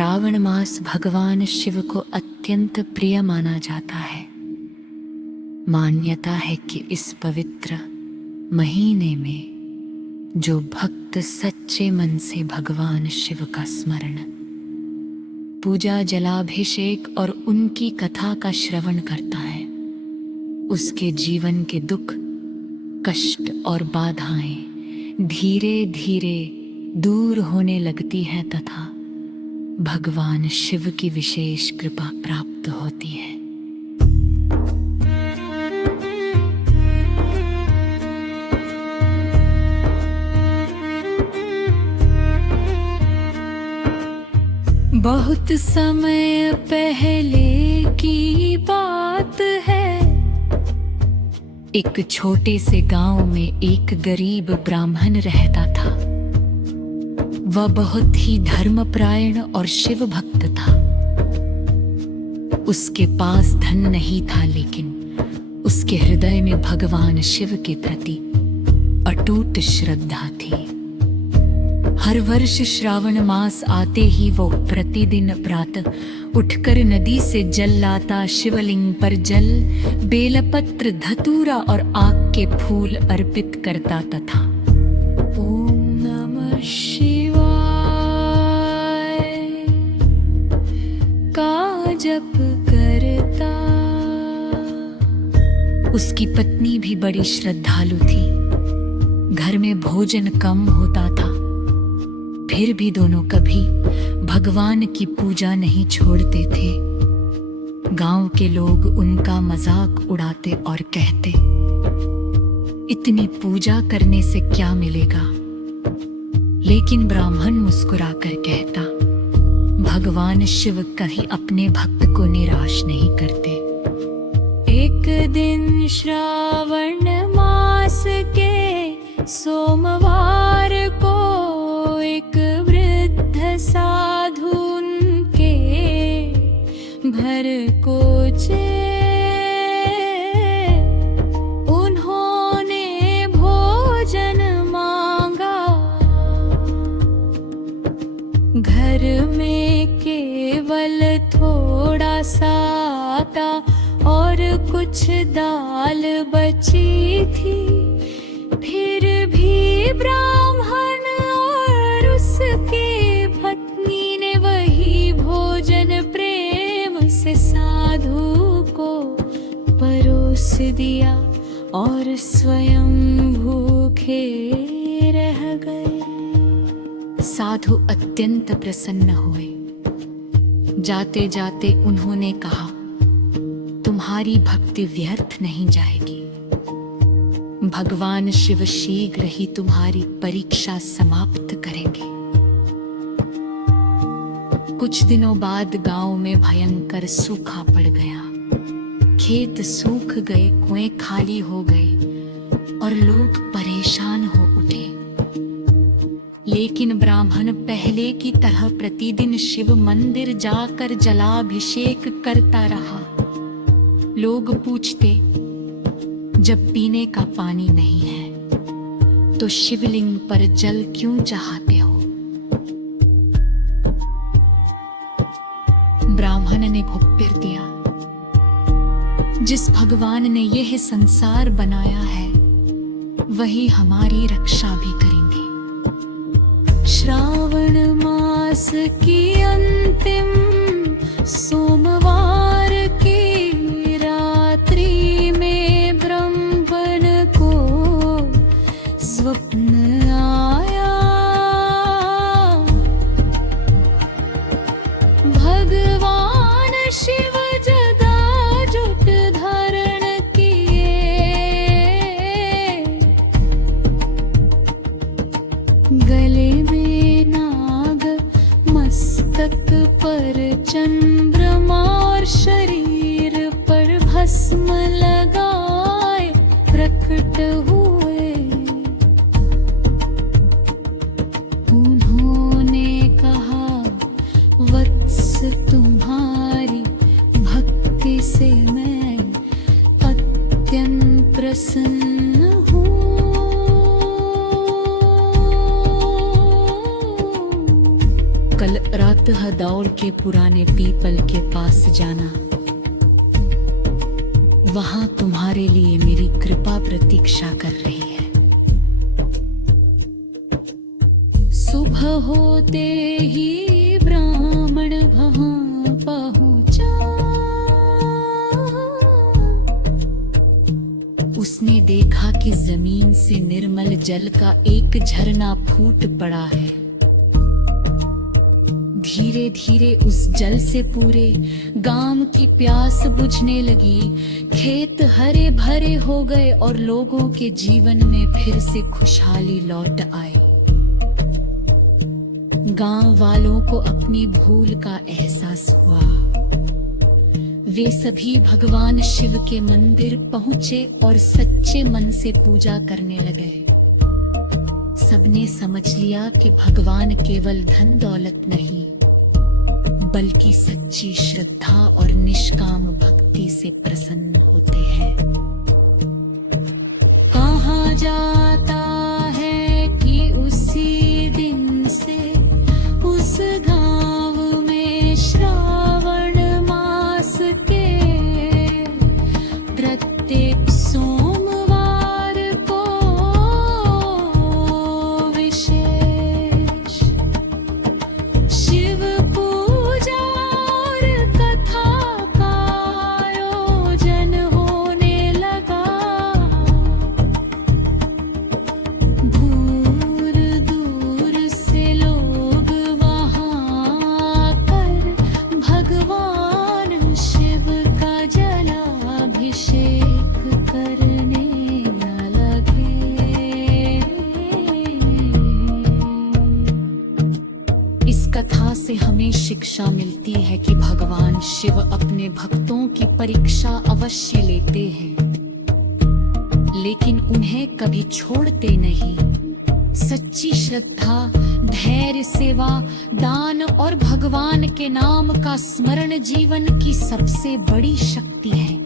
श्रावण मास भगवान शिव को अत्यंत प्रिय माना जाता है। मान्यता है कि इस पवित्र महीने में जो भक्त सच्चे मन से भगवान शिव का स्मरण, पूजा, जलाभिषेक और उनकी कथा का श्रवण करता है, उसके जीवन के दुख, कष्ट और बाधाएं धीरे धीरे दूर होने लगती हैं तथा भगवान शिव की विशेष कृपा प्राप्त होती है। बहुत समय पहले की बात है, एक छोटे से गांव में एक गरीब ब्राह्मण रहता था। वह बहुत ही धर्मपरायण और शिव भक्त था। उसके पास धन नहीं था, लेकिन उसके हृदय में भगवान शिव के प्रति अटूट श्रद्धा थी। हर वर्ष श्रावण मास आते ही वो प्रतिदिन प्रातः उठकर नदी से जल लाता, शिवलिंग पर जल, बेलपत्र, धतूरा और आक के फूल अर्पित करता तथा ओम नमः शिवाय का जप करता। उसकी पत्नी भी बड़ी श्रद्धालु थी। घर में भोजन कम होता था, फिर भी दोनों कभी भगवान की पूजा नहीं छोड़ते थे। गांव के लोग उनका मजाक उड़ाते और कहते, इतनी पूजा करने से क्या मिलेगा? लेकिन ब्राह्मण मुस्कुराकर कहता, भगवान शिव कभी अपने भक्त को निराश नहीं करते। एक दिन श्रावण मास के सोमवार को एक वृद्ध साधु उनके घर कोचे। उन्होंने भोजन मांगा। घर में केवल थोड़ा सा आटा और कुछ दाल बची थी। फिर भी ब्राह्मण और उसकी पत्नी ने वही भोजन प्रेम से साधु को परोस दिया और स्वयं भूखे रह गए। साधु अत्यंत प्रसन्न हुए। जाते जाते उन्होंने कहा, तुम्हारी भक्ति व्यर्थ नहीं जाएगी। भगवान शिव शीघ्र ही तुम्हारी परीक्षा समाप्त करेंगे। कुछ दिनों बाद गांव में भयंकर सूखा पड़ गया। खेत सूख गए, कुएं खाली हो गए और लोग परेशान हो उठे। लेकिन ब्राह्मण पहले की तरह प्रतिदिन शिव मंदिर जाकर जलाभिषेक करता रहा। लोग पूछते, जब पीने का पानी नहीं है तो शिवलिंग पर जल क्यों चढ़ाते हो? ब्राह्मण ने उत्तर दिया, जिस भगवान ने यह संसार बनाया है वही हमारी रक्षा भी करेंगे। श्रावण मास की अंतिम सोमवार की रात्रि में ब्राह्मण को स्वप्न आया। भगवान शिव जटाजूट धारण किए, गले में नाग, मस्तक पर चंद्रमा और शरीर पर भस्म लगाए प्रकट हुए। उन्होंने कहा, वत्स तुम्हारी भक्ति से मैं अत्यंत प्रसन्न हूँ। कल रात दौड़ के पुराने पीपल के पास जाना, वहां तुम्हारे लिए मेरी कृपा प्रतीक्षा कर रही है। सुबह होते ही ब्राह्मण वहां पहुंचा, उसने देखा कि जमीन से निर्मल जल का एक झरना फूट पड़ा है। धीरे धीरे उस जल से पूरे गांव की प्यास बुझने लगी। खेत हरे भरे हो गए और लोगों के जीवन में फिर से खुशहाली लौट आई। गांव वालों को अपनी भूल का एहसास हुआ। वे सभी भगवान शिव के मंदिर पहुंचे और सच्चे मन से पूजा करने लगे। सबने समझ लिया कि भगवान केवल धन दौलत नहीं, बल्कि सच्ची श्रद्धा और निष्काम भक्ति से प्रसन्न होते हैं। कहा जाता है कि उसी दिन से उस गांव में श्रावण मास के प्रत्येक सोमवार को विशेष शिव पूजा और कथा का आयोजन होने लगा। दूर दूर से लोग वहां कर भगवान शिव का जलाभिषेक करने लगे। इस कथा से हमें शिक्षा मिलती है कि भगवान शिव अपने भक्तों की परीक्षा अवश्य लेते हैं, लेकिन उन्हें कभी छोड़ते नहीं। सच्ची श्रद्धा, धैर्य, सेवा, दान और भगवान के नाम का स्मरण जीवन की सबसे बड़ी शक्ति है।